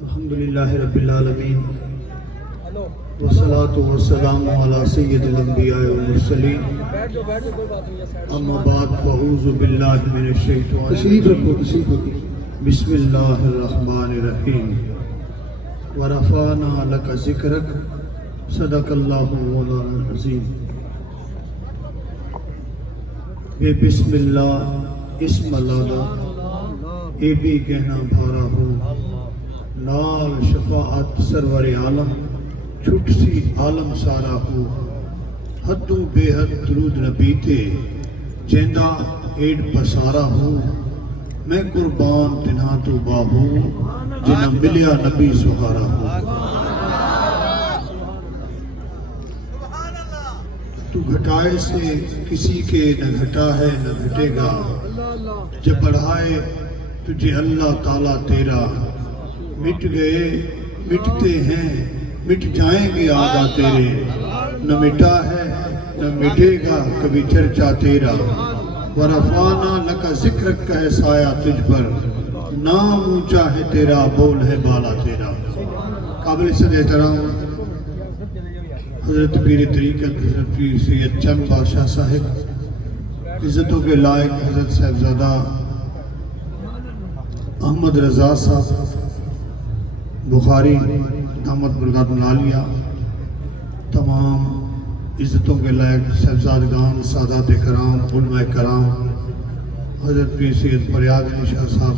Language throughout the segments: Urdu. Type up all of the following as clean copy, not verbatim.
الحمدللہ رب العالمین والصلاة والسلام علی سید الانبیاء والمرسلین اما بعد فاعوذ باللہ من الشیطان الرجیم بسم اللہ الرحمن الرحیم ورفعنا لک ذکرک صدق اللہ مولانا العظیم بے بسم اللہ اسم اللہ اے بھی کہنا بھارا ہو نال شفاعت سرور عالم چھٹ سی عالم سارا ہو حدوں بے حد درود نبی تے جیندہ ایڈ پسارا ہو میں قربان تنہا تو باہو جنہ ملیا نبی سہارا ہو تو گھٹائے سے کسی کے نہ گھٹا ہے نہ گھٹے گا جب بڑھائے تجھے اللہ تعالیٰ تیرا مٹ گئے مٹتے ہیں مٹ جائیں گے آگا تیرے نہ مٹا ہے نہ مٹے گا کبھی چرچا تیرا ورفعنا لک ذکرک کا ہے سایہ تجھ پر نام اونچا ہے تیرا بول ہے بالا تیرا قابل صد احترام حضرت پیر طریقت حضرت پیر سید چند بادشاہ صاحب عزتوں کے لائق حضرت صاحبزادہ احمد رضا صاحب بخاری دامت برکات العالیہ تمام عزتوں کے لائق صاحبزادگان سادات کرام علماء کرام حضرت پیر سید فریاد علی شاہ صاحب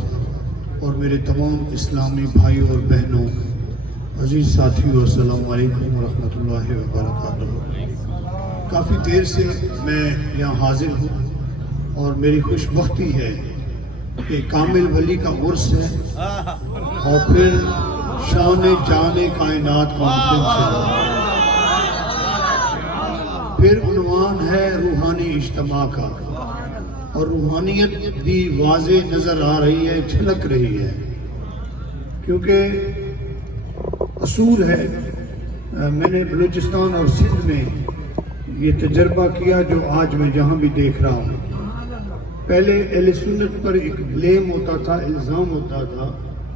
اور میرے تمام اسلامی بھائیوں اور بہنوں عزیز ساتھیوں السلام علیکم ورحمۃ اللہ وبرکاتہ کافی دیر سے میں یہاں حاضر ہوں اور میری خوش بختی ہے کہ کامل ولی کا عرس ہے اور پھر شان جان کائنات کانفرنس ہے پھر عنوان ہے روحانی اجتماع کا اور روحانیت بھی واضح نظر آ رہی ہے جھلک رہی ہے کیونکہ اصول ہے میں نے بلوچستان اور سندھ میں یہ تجربہ کیا جو آج میں جہاں بھی دیکھ رہا ہوں پہلے اہل سنت پر ایک بلیم ہوتا تھا الزام ہوتا تھا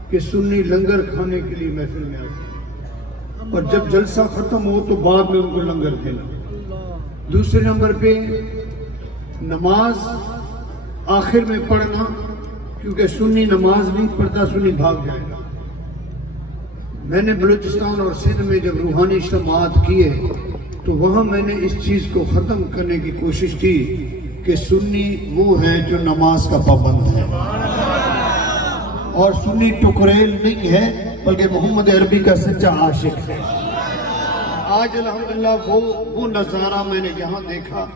کہ سنی لنگر کھانے کے لیے محفل میں آتے اور جب جلسہ ختم ہو تو بعد میں ان کو لنگر دینا دوسرے نمبر پہ نماز آخر میں پڑھنا کیونکہ سنی نماز نہیں پڑھتا سنی بھاگ جائے گا میں نے بلوچستان اور سندھ میں جب روحانی اجتماعات کیے تو وہاں میں نے اس چیز کو ختم کرنے کی کوشش کی کہ سنی وہ ہے جو نماز کا پابند ہے اور سنی ٹکریل نہیں ہے بلکہ محمد عربی کا سچا عاشق ہے آج الحمدللہ وہ نظارہ میں نے یہاں دیکھا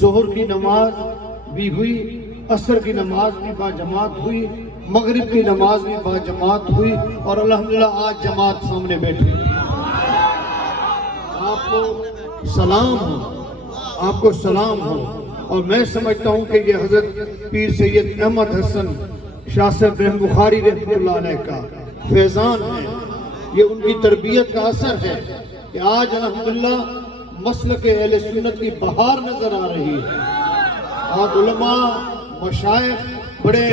ظہر کی نماز بھی ہوئی عصر کی نماز بھی با جماعت ہوئی مغرب کی نماز بھی با جماعت ہوئی اور الحمدللہ آج جماعت سامنے بیٹھی آپ کو سلام ہو آپ کو سلام ہو اور میں سمجھتا ہوں کہ یہ حضرت پیر سید احمد حسن شاہ صاحب رحم بخاری رحمۃ اللہ علیہ کا فیضان ہے یہ ان کی تربیت کا اثر ہے کہ آج الحمدللہ مسلک اہل سنت کی بہار نظر آ رہی ہے آج علماء مشائخ بڑے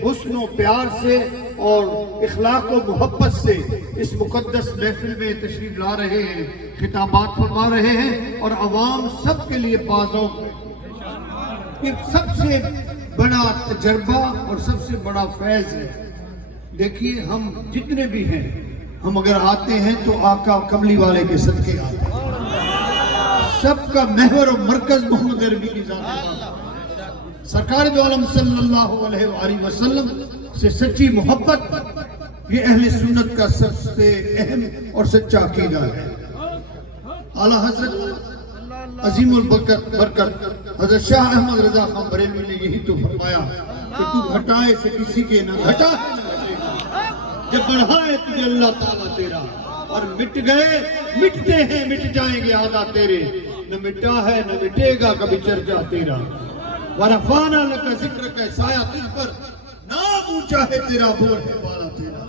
حسن و پیار سے اور اخلاق و محبت سے اس مقدس محفل میں تشریف لا رہے ہیں خطابات فرما رہے ہیں اور عوام سب کے لیے بازوق ہے یہ سب سے بڑا تجربہ اور سب سے بڑا فیض ہے دیکھیے ہم جتنے بھی ہیں ہم اگر آتے ہیں تو آقا کملی والے کے صدقے آتے ہیں سب کا محور و مرکز محمد عربی کی ذات سرکار دو عالم صلی اللہ علیہ وآلہ وسلم سے سچی محبت یہ اہل سنت کا سب سے اہم اور سچا عقیدہ ہے اعلیٰ حضرت عظیم البرکت حضرت شاہ احمد رضا خان بریلوی نے یہی تو فرمایا کہ تو گھٹائے سے کسی کے نہ گھٹا ہے نہ گھٹے گا جب بڑھائے تجھے اللہ تعالیٰ تیرا اور مٹ گئے مٹتے ہیں مٹ جائیں گے آدھا تیرے نہ مٹا ہے نہ مٹے گا کبھی چرچا تیرا ورفعنا لک ذکرک کا سایہ تجھ پر نام اونچا ہے تیرا بول ہے بالا تیرا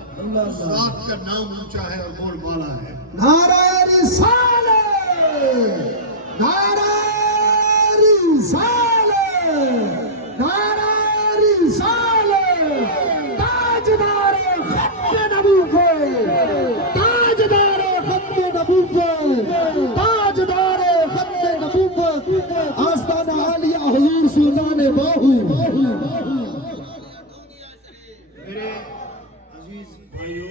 ذات کا نام اونچا ہے اور بول بالا ہے نعرہ رسالت نعرہ رسالت نعرہ رسالت تاجدار خط نبی کو عزیز بھائیوں،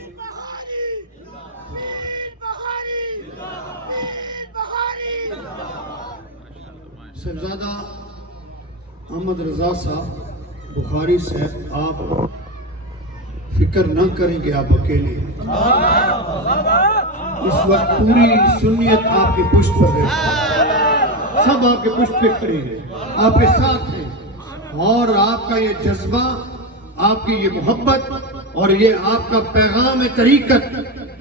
صاحبزادہ احمد رضا صاحب بخاری صاحب، آپ فکر نہ کریں گے آپ اکیلے، اس وقت پوری سنیت آپ کی پشت پر ہے، سب آپ کے پشت پہ کھڑے ہیں، آپ کے ساتھ ہیں، اور آپ کا یہ جذبہ، آپ کی یہ محبت اور یہ آپ کا پیغام طریقت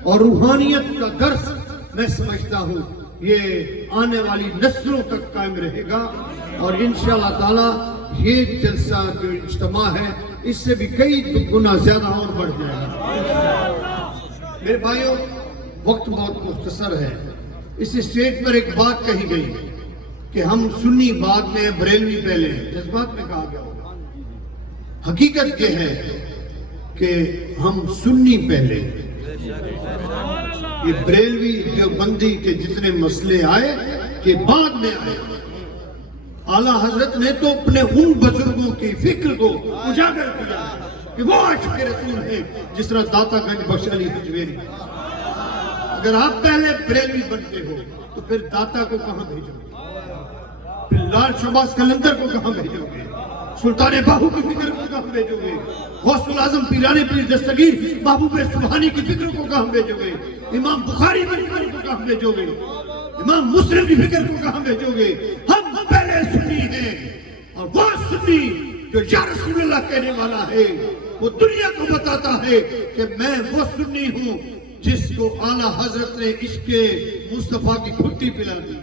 اور روحانیت کا درس، میں سمجھتا ہوں یہ آنے والی نسلوں تک قائم رہے گا، اور انشاءاللہ تعالی یہ جلسہ جو اجتماع ہے اس سے بھی کئی گنا زیادہ اور بڑھ جائے گا۔ میرے بھائیوں، وقت بہت مختصر ہے، اس اسٹیج پر ایک بات کہی گئی کہ ہم سنی بعد میں بریلوی پہلے ہیں، جذبات میں کہا گیا ہوگا، حقیقت یہ ہے کہ ہم سنی پہلے، یہ بریلوی دیوبندی کے جتنے مسئلے آئے کہ بعد میں آئے، اعلیٰ حضرت نے تو اپنے ان بزرگوں کی فکر کو اجاگر کیا کہ وہ عاشق رسول ہیں، جس طرح داتا گنج بخش علی حجویری۔ اگر آپ پہلے بریلوی بنتے ہو تو پھر داتا کو کہاں بھیجو گے، پھر لال شہباز قلندر کو کہاں بھیجو گے، سلطان باہو کی فکر کو کہاں بھیجو گے، غوث العظم پیران پیر دستگیر محبوب سبحانی کی فکر کو کہاں بھیجو گے، امام بخاری کی فکر کو کہاں بھیجو گے، امام مسلم کی فکر کو کہاں بھیجو گے؟ ہم پہلے سنی ہیں، اور وہ سنی جو یا رسول اللہ کہنے والا ہے، وہ دنیا کو بتاتا ہے کہ میں وہ سنی ہوں جس کو اعلیٰ حضرت نے عشق مصطفیٰ کی گھٹی پلا دی۔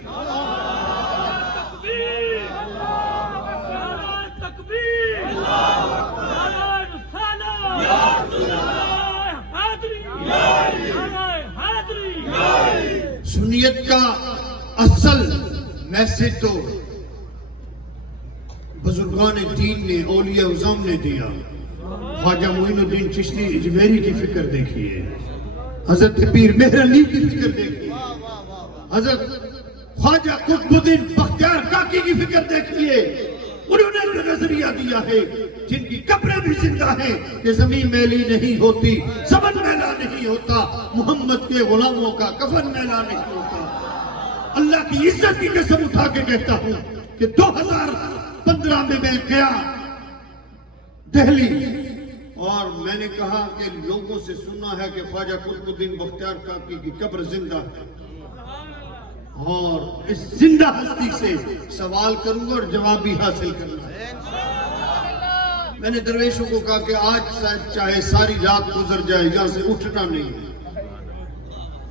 سنیت کا اصل میسج تو بزرگان دین نے، اولیاء اعظم نے دیا۔ خواجہ معین الدین چشتی اجمیری کی فکر دیکھیے، حضرت پیر مہر علی کی فکر دیکھیے، حضرت خواجہ قطب الدین بختیار کاکی کی فکر دیکھیے، انہوں نے جو نظریہ دیا ہے، جن کی قبریں بھی زندہ ہیں کہ زمین میلی نہیں ہوتی، زمن میلا نہیں ہوتا، محمد کے غلاموں کا کفن میلا نہیں ہوتا۔ اللہ کی عزت کی قسم اٹھا کے کہتا ہوں کہ 2015 میں میں گیا دہلی، اور میں نے کہا کہ لوگوں سے سنا ہے کہ خواجہ قطب الدین بختیار کاکی کی قبر زندہ ہے، اور اس زندہ ہستی سے سوال کروں گا اور جواب بھی حاصل کروں گا۔ میں نے درویشوں کو کہا کہ آج چاہے ساری رات گزر جائے، یہاں سے اٹھنا نہیں ہے۔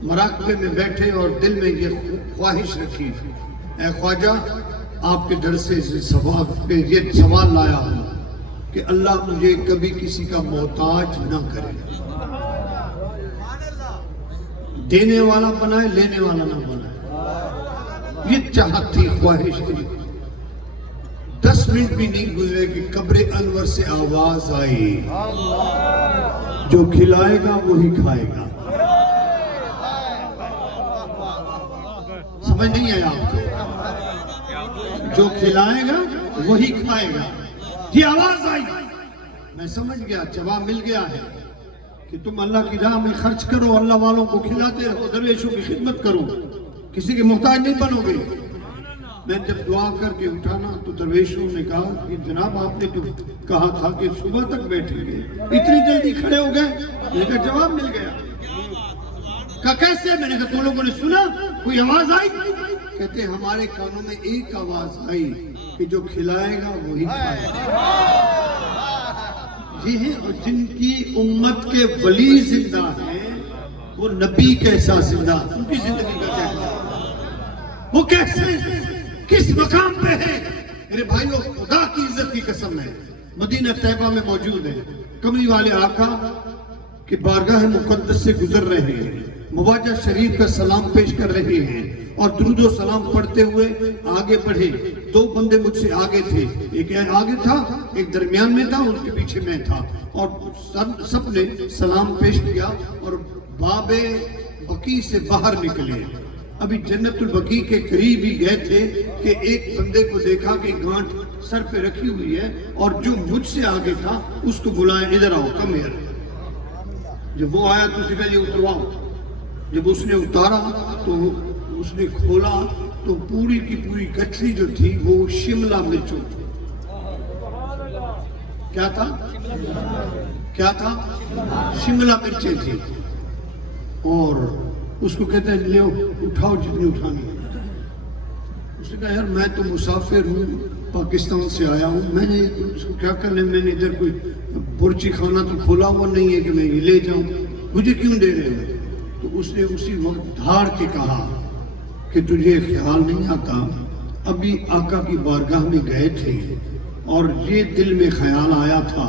مراقبے میں بیٹھے اور دل میں یہ خواہش رکھی، اے خواجہ آپ کے در سے یہ سوال لایا ہوں کہ اللہ مجھے کبھی کسی کا محتاج نہ کرے، دینے والا بنائے، لینے والا نہ بنائے۔ یہ چاہت تھی، خواہش تھی۔ 10 منٹ بھی نہیں گزرے کہ قبر انور سے آواز آئی، جو کھلائے گا وہی کھائے گا۔ سمجھ نہیں آیا آپ کو؟ جو کھلائے گا وہی کھائے گا، یہ آواز آئی۔ میں سمجھ گیا، جواب مل گیا ہے کہ تم اللہ کی راہ میں خرچ کرو، اللہ والوں کو کھلاتے رہو، درویشوں کی خدمت کرو، کسی کے محتاج نہیں بنو گے۔ میں جب دعا کر کے اٹھانا تو درویشوں نے کہا کہ جناب آپ نے تو کہا تھا کہ صبح تک بیٹھیں گے، اتنی جلدی کھڑے ہو گئے؟ میں نے کہا جواب مل گیا۔ کہا کیسے؟ میں نے کہا تم لوگوں نے سنا کوئی آواز آئی؟ کہتے ہمارے کانوں میں ایک آواز آئی کہ جو کھلائے گا وہی کھائے گا۔ یہ ہیں اور جن کی امت کے ولی زندہ ہیں، وہ نبی کیسا زندہ، ان کی زندگی کا کیسا، وہ کیسے، کس مقام پہ ہے؟ میرے بھائیوں، خدا کی عزت کی قسم ہے، مدینہ طیبہ میں موجود ہے، کملی والے آقا کہ بارگاہ مقدس سے گزر رہے ہیں، مواجہ شریف کا سلام پیش کر رہے ہیں، اور درود و سلام پڑھتے ہوئے آگے بڑھے۔ 2 بندے مجھ سے آگے تھے، ایک آگے تھا، ایک درمیان میں تھا، ان کے پیچھے میں تھا، اور سب نے سلام پیش کیا اور باب بقی سے باہر نکلے۔ ابھی جنت البقیع کے قریب ہی گئے تھے کہ ایک بندے کو دیکھا کہ گانٹھ سر پہ رکھی ہوئی ہے، اور جو مجھ سے آگے تھا اس کو بلائے، ادھر آؤ، کم ہیئر۔ جب وہ آیا تو اس نے کہا یہ اترواؤ. جب اس نے اتارا تو اس نے کھولا تو پوری کی پوری گٹھلی جو تھی وہ شملہ مرچوں تھی. کیا تھا؟ کیا تھا؟ شملہ مرچیں تھی. اور اس کو کہتا ہے لے اٹھاؤ جتنی اٹھانی ہے. اس نے کہا یار میں تو مسافر ہوں, پاکستان سے آیا ہوں, میں نے اس کو کیا کرنا ہے, میں نے ادھر کوئی برچی خانہ تو کھولا ہوا نہیں ہے کہ میں یہ لے جاؤں, مجھے کیوں دے رہے ہیں؟ تو اس نے اسی وقت دھاڑ کے کہا کہ تجھے خیال نہیں آتا ابھی آقا کی بارگاہ میں گئے تھے اور یہ دل میں خیال آیا تھا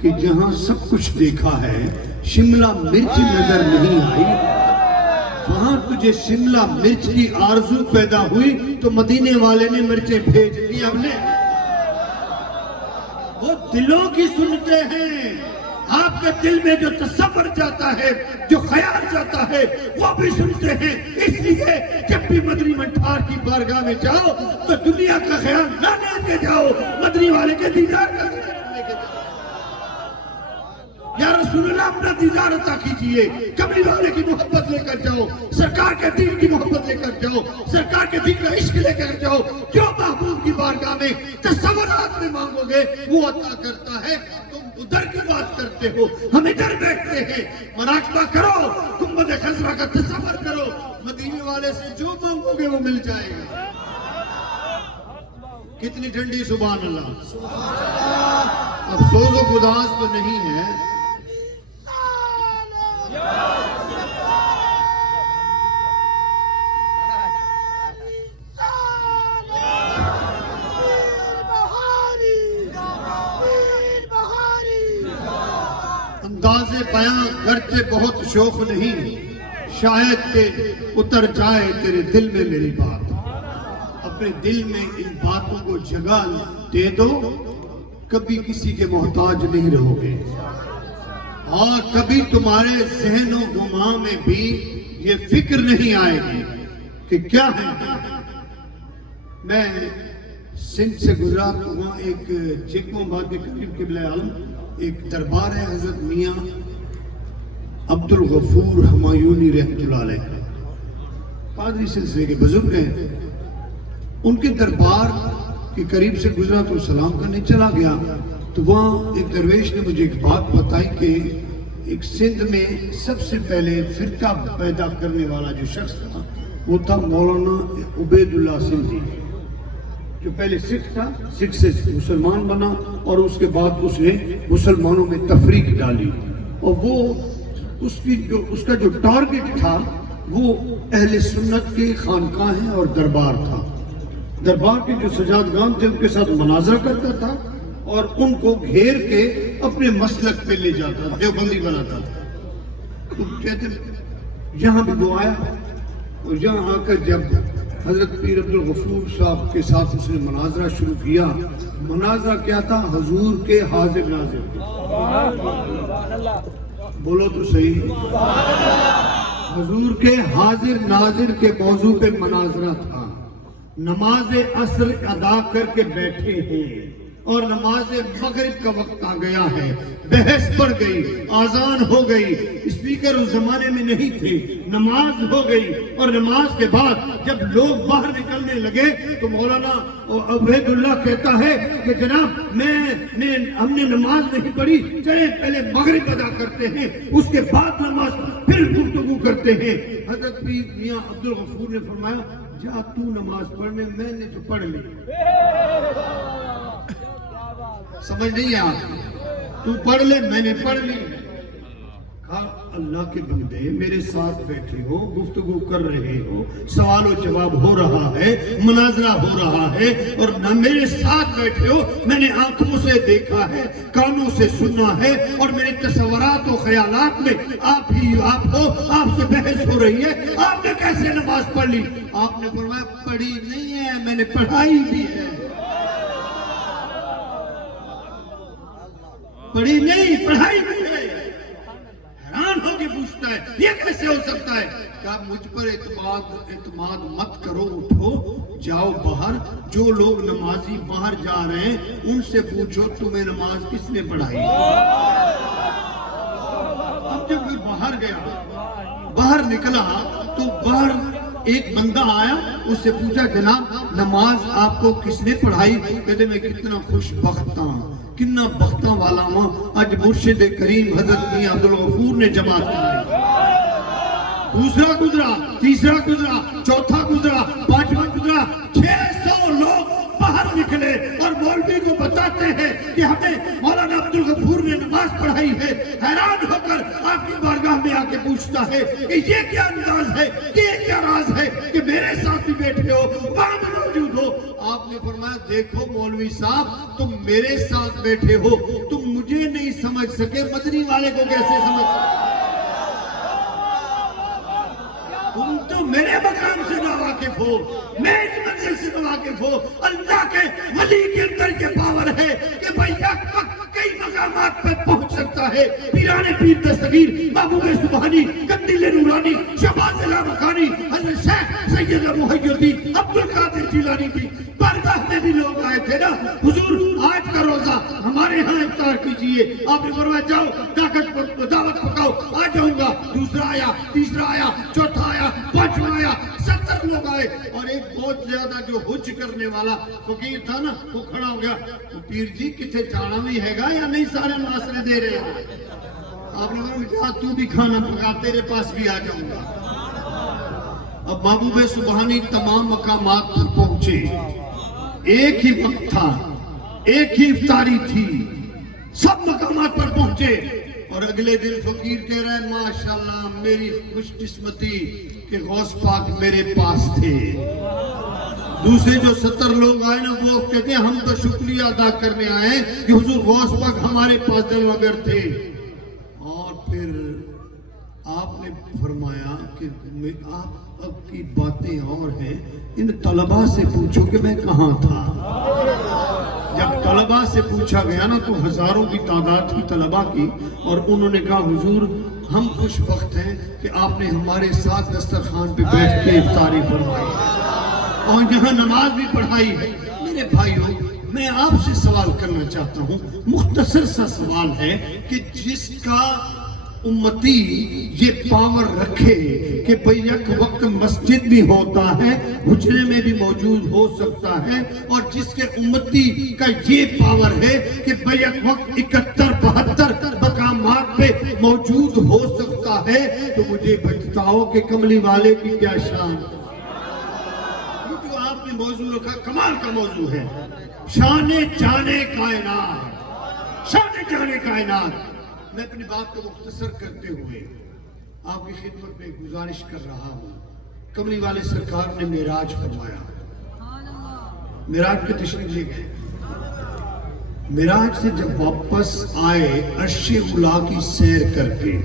کہ جہاں سب کچھ دیکھا ہے شملہ مرچ نظر نہیں آئی, وہاں تجھے شملہ مرچ کی آرزو پیدا ہوئی تو مدینے والے نے مرچیں بھیج دی. ہم نے وہ دلوں کی سنتے ہیں. آپ کے دل میں جو تصور جاتا ہے, جو خیال جاتا ہے, وہ بھی سنتے ہیں. اس لیے جب بھی مدنی منٹھار کی بارگاہ میں جاؤ تو دنیا کا خیال نہ لے کے جاؤ, مدنی والے کے دیدار کا خیال لے کے جاؤ. یا رسول اللہ اپنا دیدار عطا کیجئے, کملی والے کی محبت لے کر جاؤ, سرکار کے دین کی محبت لے کر جاؤ, سرکار کے دین کا عشق لے کر جاؤ. جو محبوب کی بارگاہ میں تصورات میں مانگو گے وہ عطا کرتا ہے. تم ادھر کی بات کرتے ہو, ہم ادھر بیٹھتے ہیں. مراقبہ کرو, گنبد خضرا کا تصور کرو, مدینے والے سے جو مانگو گے وہ مل جائے گا. کتنی ٹھنڈی سبحان اللہ. افسوس و گداز تو نہیں ہے. انداز بیاں گرچہ بہت شوق نہیں, شاید کہ اتر جائے تیرے دل میں میری بات. اپنے دل میں ان باتوں کو جگہ دے دو, کبھی کسی کے محتاج نہیں رہو گے, اور کبھی تمہارے ذہن و گمان میں بھی یہ فکر نہیں آئے گی کہ کیا ہے. میں سندھ سے گزرا تو وہاں ایک چیکوں آباد کے قریب قبلہ عالم ایک دربار ہے, حضرت میاں عبد الغفور ہمایونی رحمۃ اللہ علیہ, قادری سلسلے کے بزرگ ہیں. ان کے دربار کے قریب سے گزرا تو سلام کرنے چلا گیا تو وہاں ایک درویش نے مجھے ایک بات بتائی کہ ایک سندھ میں سب سے پہلے فرقہ پیدا کرنے والا جو شخص تھا وہ تھا مولانا عبید اللہ سندھی, جو پہلے سکھ تھا, سکھ سے مسلمان بنا اور اس کے بعد اس نے مسلمانوں میں تفریق ڈالی. اور وہ اس کا جو ٹارگٹ تھا وہ اہل سنت کے خانقاہیں اور دربار تھا. دربار کے جو سجادگان تھے ان کے ساتھ مناظرہ کرتا تھا اور ان کو گھیر کے اپنے مسلک پہ لے جاتا تھا, دیوبندی بناتا تھا. تو کہتے یہاں بھی وہ آیا اور یہاں آ کر جب حضرت پیر عبد الغفور صاحب کے ساتھ اس نے مناظرہ شروع کیا. مناظرہ کیا تھا؟ حضور کے حاضر ناظر. بولو تو صحیح. حضور کے حاضر ناظر کے موضوع پہ مناظرہ تھا. نماز عصر ادا کر کے بیٹھے ہیں اور نماز مغرب کا وقت آ گیا ہے, بحث پڑ گئی, آذان ہو گئی, اسپیکر اس زمانے میں نہیں تھے, نماز ہو گئی. اور نماز کے بعد جب لوگ باہر نکلنے لگے تو مولانا عبید اللہ کہتا ہے کہ جناب ہم نے نماز نہیں پڑھی, چلے پہلے مغرب ادا کرتے ہیں, اس کے بعد نماز, پھر گفتگو کرتے ہیں. حضرت میاں عبد الغفور نے فرمایا جا تو نماز پڑھنے, میں نے تو پڑھ لی. سمجھ نہیں آپ, تو پڑھ لے, میں نے پڑھ لی. کہا اللہ کے بندے میرے ساتھ بیٹھے ہو, گفتگو کر رہے ہو, سوال و جواب ہو رہا ہے, مناظرہ ہو رہا ہے, اور نہ میرے ساتھ بیٹھے ہو. میں نے آنکھوں سے دیکھا ہے, کانوں سے سنا ہے, اور میرے تصورات و خیالات میں آپ ہو, آپ سے بحث ہو رہی ہے. آپ نے کیسے نماز پڑھ لی؟ آپ نے فرمایا پڑھی نہیں ہے, میں نے پڑھائی بھی ہے. پڑھی نہیں, پڑھائی بھی ہے. حیران ہو کے پوچھتا ہے یہ کیسے ہو سکتا ہے؟ کہا مجھ پر اعتماد مت کرو, اٹھو جاؤ باہر, جو لوگ نمازی باہر جا رہے ہیں ان سے پوچھو تمہیں نماز کس نے پڑھائی. جب وہ باہر گیا، باہر نکلا تو باہر ایک بندہ آیا، اس سے پوچھا جناب نماز آپ کو کس نے پڑھائی؟ کہتے میں کتنا خوش بختاں، کتنا بختاں والا ہوں، آج مرشد کریم حضرت میاں عبدالغفور نے جماعت کرائی۔ دوسرا گزرا، تیسرا گزرا، چوتھا گزرا، پانچواں گزرا، 600 لوگ باہر نکلے اور مولوی کو بتاتے ہیں کہ ہمیں مولانا عبدالغفور نے نماز پڑھائی ہے۔ حیران ہو کر آپ کی بارگاہ میں آ کے پوچھتا ہے کہ یہ کیا انداز ہے، یہ کیا راز ہے کہ میرے ساتھ بھی بیٹھے ہو، وہاں بھی موجود ہو؟ آپ نے فرمایا دیکھو مولوی صاحب، تم میرے ساتھ بیٹھے ہو، تم مجھے نہیں سمجھ سکے، مدنی والے کو کیسے سمجھ سکے؟ تم تو میرے مقام سے ناواقف ہو، میں اس منزل سے ناواقف ہو۔ اللہ کے ولی کے اندر یہ پاور ہے کہ بھئی یک وقت کئی مقامات پر پہنچ سکتا ہے۔ پیران پیر دستگیر، محبوب سبحانی، قندیل نورانی، شہباز لامکانی، حضرت شیخ سید محی الدین عبدالقادر جیلانی کی بارگاہ میں بھی لوگ آئے تھے نا، حضور آج کا روزہ ہمارے ہاں افطار کیجئے۔ آپ نے فرمایا جاؤ دعوت پکاؤ، آ جاؤں گا۔ دوسرا آیا، تیسرا آیا، چوتھا آیا، پانچواں آیا، 70 لوگ آئے، اور ایک بہت زیادہ جو حج کرنے والا فقیر تھا نا، وہ کھڑا ہو گیا، پیر جی کتے جانا بھی ہے گا یا نہیں؟ سارے معاشرے دے رہے ہیں۔ آپ نے کہا تو بھی کھانا پکا، تیرے پاس بھی آ جاؤں گا۔ اب محبوب سبحانی تمام مقامات پر پہنچے، ایک ہی وقت تھا، ایک ہی افطاری تھی، سب مقامات پر پہنچے، اور اگلے دن فقیر کہہ رہا ہے ماشاءاللہ میری خوش قسمتی کہ غوث پاک میرے پاس تھے۔ دوسرے جو 70 لوگ آئے نا، وہ کہتے ہیں ہم تو شکریہ ادا کرنے آئے ہیں کہ حضور غوث پاک ہمارے پاس جلوگر تھے۔ اور پھر آپ نے فرمایا کہ آپ اب کی باتیں اور ہیں، ان طلباء سے پوچھو کہ میں کہاں تھا۔ جب طلباء سے پوچھا گیا نا تو ہزاروں کی تعداد تھی طلباء کی، اور انہوں نے کہا حضور ہم خوش بخت ہیں کہ آپ نے ہمارے ساتھ دسترخوان پہ بیٹھ کے افطاری فرمائی اور یہاں نماز بھی پڑھائی ہے۔ میرے بھائیوں، میں آپ سے سوال کرنا چاہتا ہوں، مختصر سا سوال ہے کہ جس کا امتی یہ پاور رکھے کہ بھئی یک وقت مسجد بھی ہوتا ہے، حجرے میں بھی موجود ہو سکتا ہے، اور جس کے امتی کا یہ پاور ہے کہ بھئی یک وقت 71-72 مقامات پہ موجود ہو سکتا ہے، تو مجھے بتاؤ کہ کملی والے کی کیا شان؟ یہ جو آپ نے موضوع رکھا کمال کا موضوع ہے، شان جانے کائنات، شان جانے کائنات۔ میں اپنی بات کو مختصر کرتے ہوئے آپ کی خدمت میں گزارش کر رہا ہوں۔ کملی والے سرکار نے معراج فرمایا، معراج پہ تشریف لے گئے، معراج سے جب واپس آئے عرش اولیٰ کی سیر کر کے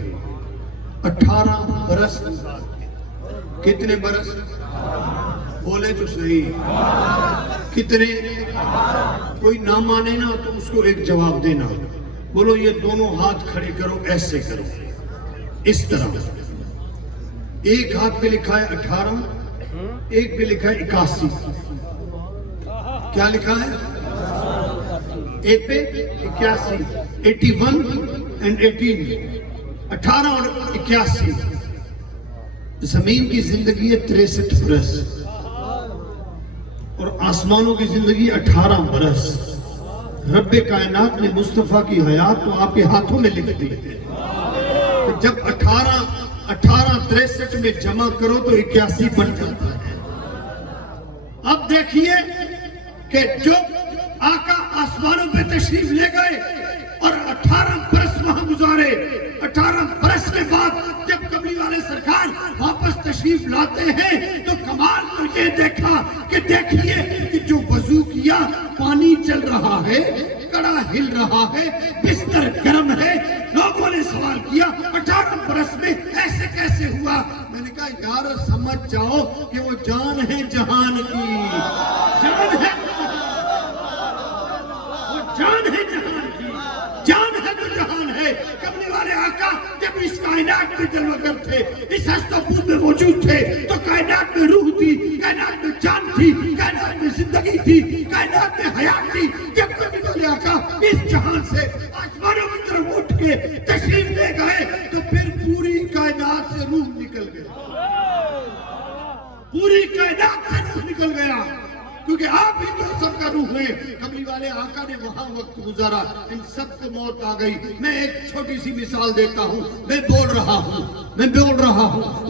18 برس گزار کے۔ کتنے برس؟ بولے تو صحیح، کتنے؟ کوئی نہ مانے نا تو اس کو ایک جواب دینا، بولو یہ دونوں ہاتھ کھڑے کرو، ایسے کرو، اس طرح۔ ایک ہاتھ پہ لکھا ہے 18، ایک پہ لکھا ہے 81۔ کیا لکھا ہے؟ ایک پہ 81، 81 and 18، 18 اور 81۔ زمین کی زندگی ہے 63 برس، اور آسمانوں کی زندگی 18 برس۔ رب کائنات نے مصطفیٰ کی حیات تو آپ کے ہاتھوں میں لکھ دی ہے۔ جب 18 63 میں جمع کرو تو 81 بن جاتا ہے۔ اب دیکھیے کہ جو آقا آسمانوں پہ تشریف لے گئے اور 18 برس وہاں گزارے، 18 برس کے بعد جب کملی والے سرکار واپس تشریف لاتے ہیں تو کمال تو یہ دیکھا کہ دیکھیے کہ جو وضو کیا پانی چل رہا ہے، کڑا ہل رہا ہے، بستر گرم ہے۔ لوگوں نے سوال کیا 18 برس میں ایسے کیسے ہوا؟ میں نے کہا یار سمجھ جاؤ کہ وہ جان ہے جہان کی، جان ہے، وہ جان ہے جہان کی، جان ہے تو جہان ہے۔ کملی والے آقا جب اس کائنات میں جلوگر تھے، اس ہست و بود میں موجود تھے، تو کائنات میں روح تھی، کائنات میں جان تھی، کائنات میں زندگی تھی، کائنات میں حیات تھی۔ جب کملی والے آقا اس جہان سے آسمانوں کی طرف اٹھ کے تشریف لے گئے تو پھر نکل گیا، کیونکہ آپ ہی تو سب کا روح ہے۔ کملی والے آقا نے وہاں وقت گزارا، ان سب کو موت آ گئی۔ میں ایک چھوٹی سی مثال دیتا ہوں، میں بول رہا ہوں،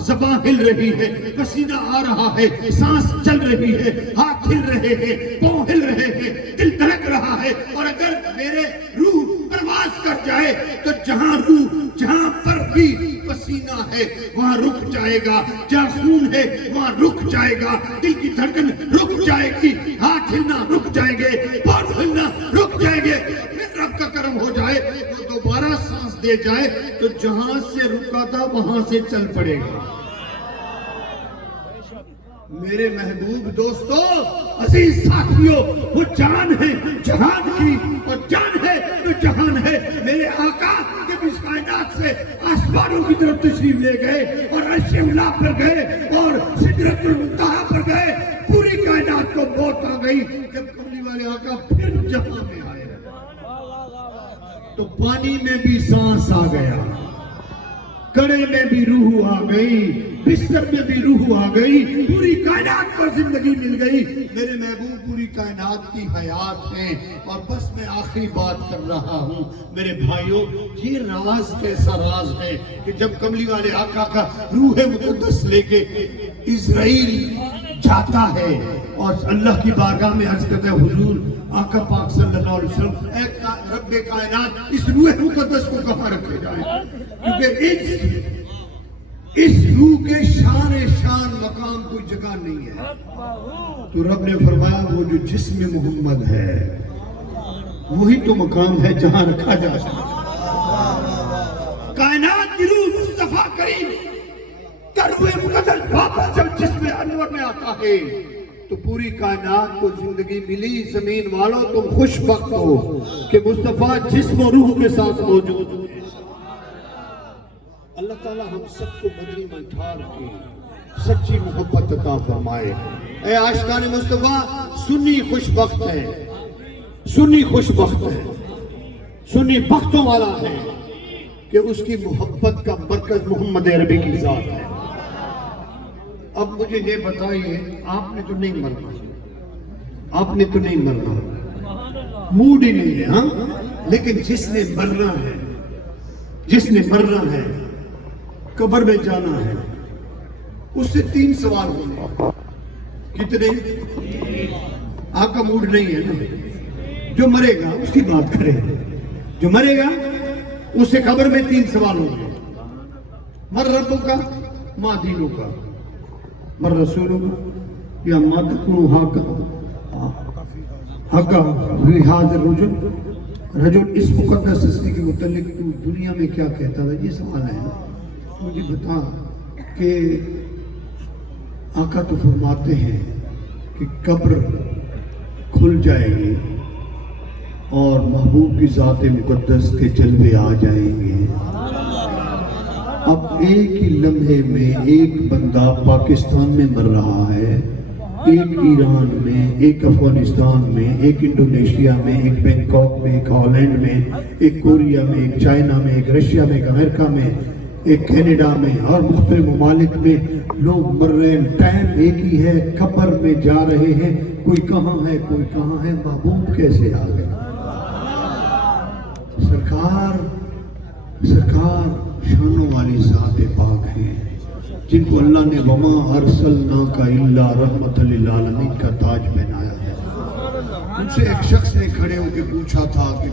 زبان ہل رہی ہے، پسینہ آ رہا ہے، سانس چل رہی ہے، ہاتھ ہل رہے ہیں، پاؤں ہل رہے ہیں، دل دھڑک رہا ہے، اور اگر میرے روح پرواز کر جائے تو جہاں پر بھی پسینہ ہے وہاں رک جائے گا، جہاں خون ہے وہاں رک جائے گا، دل کی دھڑکن رک جائے گی، ہاتھ ہلنا رک جائیں گے، پاؤں ہلنا رک جائیں گے۔ پھر رب کا کرم ہو جائے، وہ دوبارہ سانس دے جائے تو جہاں سے رکا تھا وہاں سے چل پڑے گا۔ میرے محبوب دوستو، عزیز ساتھیوں، وہ جان ہے جہان کی، اور جان ہے تو جہان ہے۔ میرے آقا جب اس کائنات سے آسمانوں کی طرف تشریف لے گئے اور عرش اولیٰ پر گئے اور سدرۃ المنتہا پر گئے، پوری کائنات کو موت آ گئی۔ جب کملی والے آقا پھر جہاں میں آئے تو پانی میں بھی سانس آ گیا، کڑے میں بھی روح آ گئی، بستر میں بھی روح آ گئی، پوری کائنات کو زندگی مل گئی۔ میرے محبوب پوری کائنات کی حیات ہیں۔ اور بس میں آخری بات کر رہا ہوں میرے بھائیوں، یہ راز کیسا راز ہے کہ جب کملی والے آقا کا روح مقدس لے کے اسرائیل جاتا ہے اور اللہ کی بارگاہ میں عرض کرتا ہے، حضور آقا پاک صلی اللہ علیہ وسلم، اے رب کائنات، اس روح مقدس کو کہاں رکھے جائیں؟ کیونکہ اس روح کے شان مقام کوئی جگہ نہیں ہے۔ تو رب نے فرمایا وہ جو جسم محمد ہے وہی تو مقام ہے جہاں رکھا جا سکتا۔ کائنات کی روح مصطفیٰ کریم کا روح مقدس واپس جب جسم انور میں آتا ہے تو پوری کائنات کو زندگی ملی۔ زمین والوں تم خوش بخت ہو کہ مصطفیٰ جسم و روح کے ساتھ موجود ہے۔ اللہ تعالیٰ ہم سب کو مدنی منٹھار کی سچی محبت عطا فرمائے۔ اے عاشقان مصطفیٰ، سنی خوش بخت ہے، سنی خوش بخت ہے، سنی بختوں والا ہے کہ اس کی محبت کا مرکز محمد عربی کی ذات ہے۔ اب مجھے یہ بتائیے، آپ نے تو نہیں مرنا، موڈ ہی نہیں ہے، ہاں؟ لیکن جس نے مرنا ہے قبر میں جانا ہے، اس سے 3 سوال ہوں گے۔ کتنے؟ آپ کا موڈ نہیں ہے نا؟ جو مرے گا اس کی بات کریں، جو مرے گا اس سے قبر میں 3 سوال ہوں گے۔ مر ربوں کا، ماں دینوں کا، مر رسولوں کا، یا ماں تکونو حقا فی ھذا رجل اس مقدس ہستی کے متعلق تو دنیا میں کیا کہتا تھا؟ یہ سوال ہے نا۔ مجھے بتا کہ آقا تو فرماتے ہیں کہ قبر کھل جائے گی اور محبوب کی ذات مقدس کے جلوے آ جائیں گے۔ اب ایک ہی لمحے میں ایک بندہ پاکستان میں مر رہا ہے، ایک ایران میں، ایک افغانستان میں، ایک انڈونیشیا میں، ایک بینکاک میں، ایک ہالینڈ میں، ایک کوریا میں، ایک چائنا میں، ایک رشیا میں، ایک امریکہ میں، ایک کینیڈا میں، اور مختلف ممالک میں لوگ مر رہے ہیں۔ ٹائم ایک ہی ہے، قبر میں جا رہے ہیں، کوئی کہاں ہے کوئی کہاں ہے۔ محبوب کیسے آ گئے؟ سرکار شانوں والی ذات پاک ہیں جن کو اللہ نے وما ارسلناک الا رحمت للعالمین کا تاج پہنایا ہے۔ ان سے ایک شخص نے کھڑے ہو کے پوچھا تھا کہ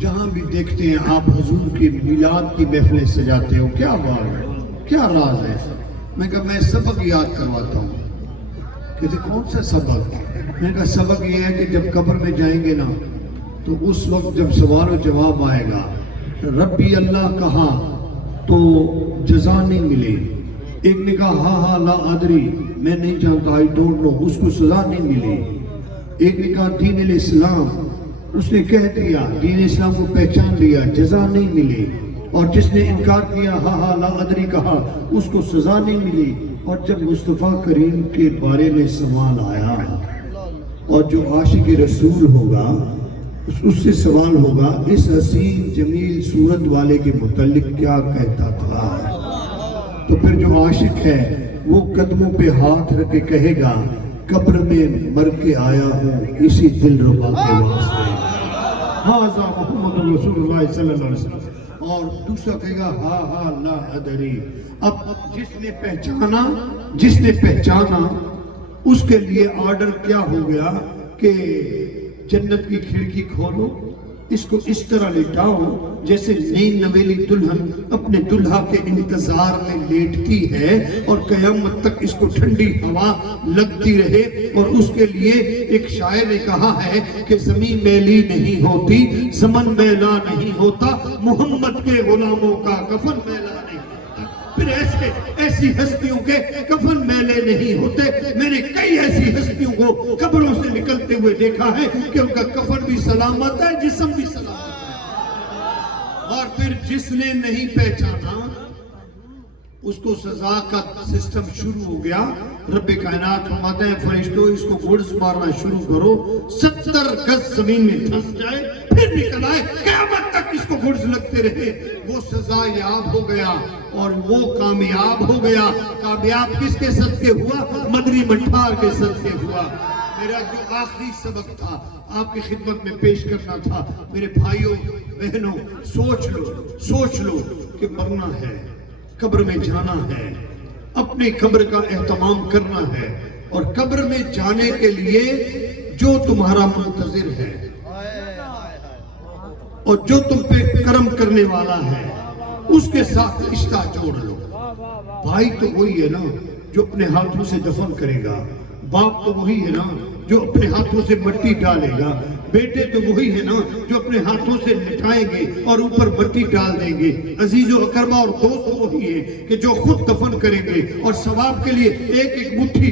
جہاں بھی دیکھتے ہیں آپ حضور کی میلاد کی محفلیں سجاتے ہو، کیا بات ہے، کیا راز ہے؟ میں کہا میں سبق یاد کرواتا ہوں۔ کہتے کون سا سبق؟ میں کہا سبق یہ ہے کہ جب قبر میں جائیں گے نا تو اس وقت جب سوال و جواب آئے گا، ربی اللہ کہا تو جزا نہیں ملے، ایک نے کہا ہاں لا ادری، میں نہیں جانتا، آئی ڈونٹ نو، اس کو سزا نہیں ملی۔ ایک نے کہا دین الاسلام، اس نے کہہ دیا، دین اسلام کو پہچان لیا، جزا نہیں ملی۔ اور جس نے انکار کیا ہاں لا ادری کہا، اس کو سزا نہیں ملی۔ اور جب مصطفیٰ کریم کے بارے میں سوال آیا اور جو عاشق رسول ہوگا اس سے سوال ہوگا اس حسین جمیل صورت والے کے متعلق کیا کہتا تھا، تو پھر جو عاشق ہے وہ قدموں پہ ہاتھ رکھ کے کہے گا قبر میں مر کے آیا ہوں اسی دل ربا کے واسطے. ہاذا محمد رسول اللہ صلی اللہ علیہ وسلم. اور دوسرا کہے گا ہا لا ادری. اب جس نے پہچانا اس کے لیے آرڈر کیا ہو گیا کہ جنت کی کھڑکی کھولو, اس کو اس طرح لٹاؤ جیسے نئی نویلی دلہن اپنے دلہا کے انتظار میں لیٹتی ہے اور قیامت تک اس کو ٹھنڈی ہوا لگتی رہے. اور اس کے لیے ایک شاعر نے کہا ہے کہ زمین میلی نہیں ہوتی, زمن میلا نہیں ہوتا, محمد کے غلاموں کا کفن میلا نہیں ہوتا. پھر ایسی ہستیوں کے کفن میلے نہیں ہوتے. میں نے کئی ایسی ہستیوں کو قبروں سے نکلتے ہوئے دیکھا ہے کہ ان کا کفن بھی سلامت ہے, جسم بھی سلامت ہے. اور پھر جس نے نہیں پہچانا اس کو سزا کا سسٹم شروع ہو گیا. رب کائنات فرماتے ہیں فرشتوں اس کو گھڑس مارنا شروع کرو, 70 گز زمین میں دھس جائے پھر نکل آئے, قیامت تک اس کو گھڑس لگتے رہے. وہ سزا یاب ہو گیا اور وہ کامیاب ہو گیا. کامیاب کس کے صدقے ہوا؟ مدنی مٹھار کے صدقے ہوا. میرا جو آخری سبق تھا آپ کی خدمت میں پیش کرنا تھا, میرے بھائیوں بہنوں, سوچ لو کہ مرنا ہے, قبر میں جانا ہے, اپنی قبر کا اہتمام کرنا ہے. اور قبر میں جانے کے لیے جو تمہارا منتظر ہے اور جو تم پہ کرم کرنے والا ہے اس کے ساتھ رشتہ جوڑ لو. بھائی تو وہی ہے نا جو اپنے ہاتھوں سے دفن کرے گا, باپ تو وہی ہے نا جو اپنے ہاتھوں سے مٹی ڈالے گا, بیٹے تو وہی ہے نا جو اپنے ہاتھوں سے لٹائیں گے اور اوپر مٹی ڈال دیں گے. عزیز و اکرمہ اور دوست وہی ہے کہ جو خود دفن کریں گے اور ثواب کے لیے ایک ایک مٹھی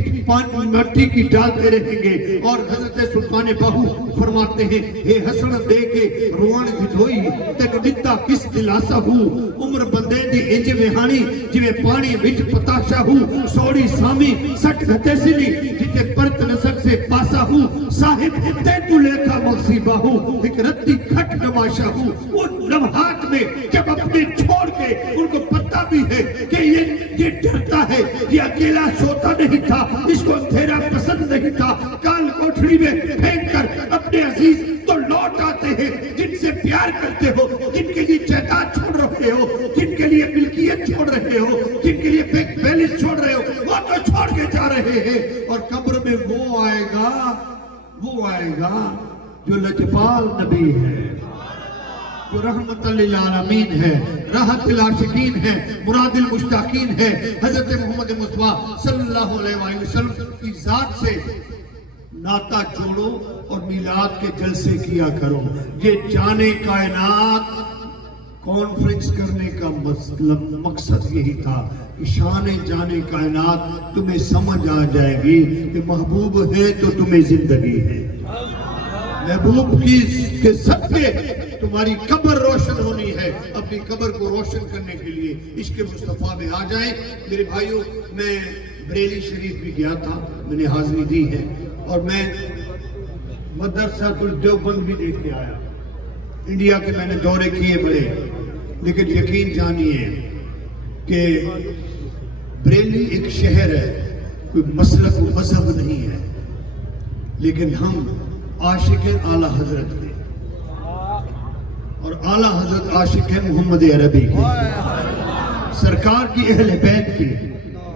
مٹی کی ڈالتے رہیں گے. اور حضرت سلطان باہو فرماتے ہیں اے حسرت دے کے روان گھدوئی تک ڈتا کس دلاسا ہوں, عمر بندے دی انج وہانی جویں پانی وچ پتاشا ہوں, سوڑی سامی سٹ گھتے سلی جتے پرت نسک سے پاسا ہوں, صاحب تے تو لیکھا مغصیبہ ہوں, ایک رتی کھٹ نماشا ہوں. ان لمحات میں جب اپنے چھوڑ کے ان کو پتہ بھی ہے کہ یہ ڈرتا ہے, یہ اکیلا سوتا نہیں تھا, اس کو اندھیرا پسند نہیں تھا, کال کوٹھڑی میں پھینک کر اپنے عزیز تو لوٹ آتے ہیں جن سے پیار کرتے ہو, جن کے لیے جائیداد چھوڑ رہے ہو, جن کے لیے ملکیت چھوڑ رہے ہو, جن کے لیے بینک بیلنس چھوڑ رہے ہو, وہ تو چھوڑ کے جا رہے ہیں. اور قبر میں وہ آئے گا جو لجپال نبی ہے, جو رحمت للعالمین ہے, راحت العاشقین ہے, مراد المشتاقین ہے. حضرت محمد مصطفیٰ صلی اللہ علیہ وسلم کی ذات سے ناتا جوڑو اور میلاد کے جلسے کیا کرو. یہ جانے کائنات کانفرنس کرنے کا مقصد یہی تھا کہ شان جانے کائنات تمہیں سمجھ آ جائے گی کہ محبوب ہے تو تمہیں زندگی ہے. محبوب کے صدقے تمہاری قبر روشن ہونی ہے. اپنی قبر کو روشن کرنے کے لیے عشق مصطفیٰ میں آ جائیں. میرے بھائیوں, میں بریلی شریف بھی گیا تھا, میں نے حاضری دی ہے, اور میں مدرسہ دیوبند بھی دیکھ کے آیا. انڈیا کے میں نے دورے کیے بڑے, لیکن یقین جانیے کہ بریلی ایک شہر ہے, کوئی مسلک و مذہب نہیں ہے, لیکن ہم عاشق اعلیٰ حضرت ہیں, اور اعلیٰ حضرت عاشق ہے محمد عربی کے, سرکار کی اہل بیت کی,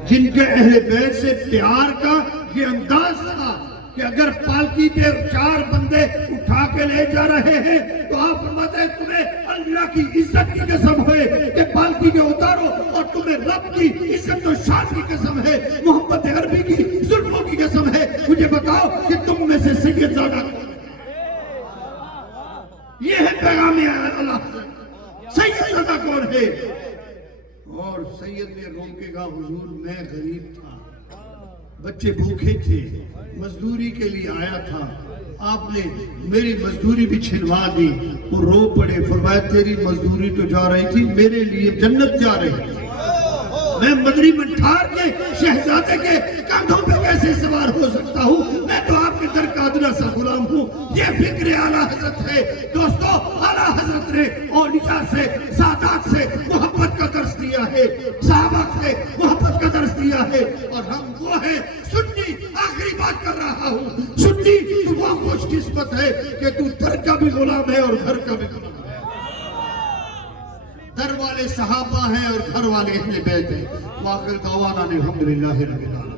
جن کے اہل بیت سے پیار کا یہ انداز تھا کہ اگر پالکی پہ 4 بندے اٹھا کے لے جا رہے ہیں تو آپ فرماتے ہیں تمہیں اللہ کی عزت کی قسم ہے کہ پالکی کے اتارو, اور تمہیں رب کی عزت و شان کی قسم ہے, محمد عربی کی ظلموں کی قسم ہے. مجھے بتاؤ کہ تم میں سے سید زادہ کون ہے؟ یہ ہے پیغام اللہ, سید زادہ کون ہے؟ اور سید نے روکے گا حضور میں غریب تھا, بچے بھوکے تھے, مزدوری کے لیے آیا تھا, آپ نے میری مزدوری بھی چھنوا دی. وہ رو پڑے, فرمایا تیری مزدوری تو جا رہی تھی, میرے لیے جنت جا رہی تھی. میں مدنی مٹھار کے شہزادے کے کاندھوں پہ کیسے سوار ہو سکتا ہوں؟ میں تو آپ کے در کا ادنا سا غلام ہوں. یہ فکر اعلیٰ حضرت ہے. دوستو, اعلیٰ حضرت نے اولیاء سے, سادات سے محبت کا درس دیا ہے, صحابہ سے محبت کا درس دیا ہے, اور ہم وہ ہیں سنی. آخری بات کر خوش قسمت ہے کہ تو در کا بھی غلام ہے اور گھر کا بھی غلام ہے. در والے صحابہ ہیں اور گھر والے اہل بیت ہیں. وآخر دعوانا الحمدللہ رب العالمین.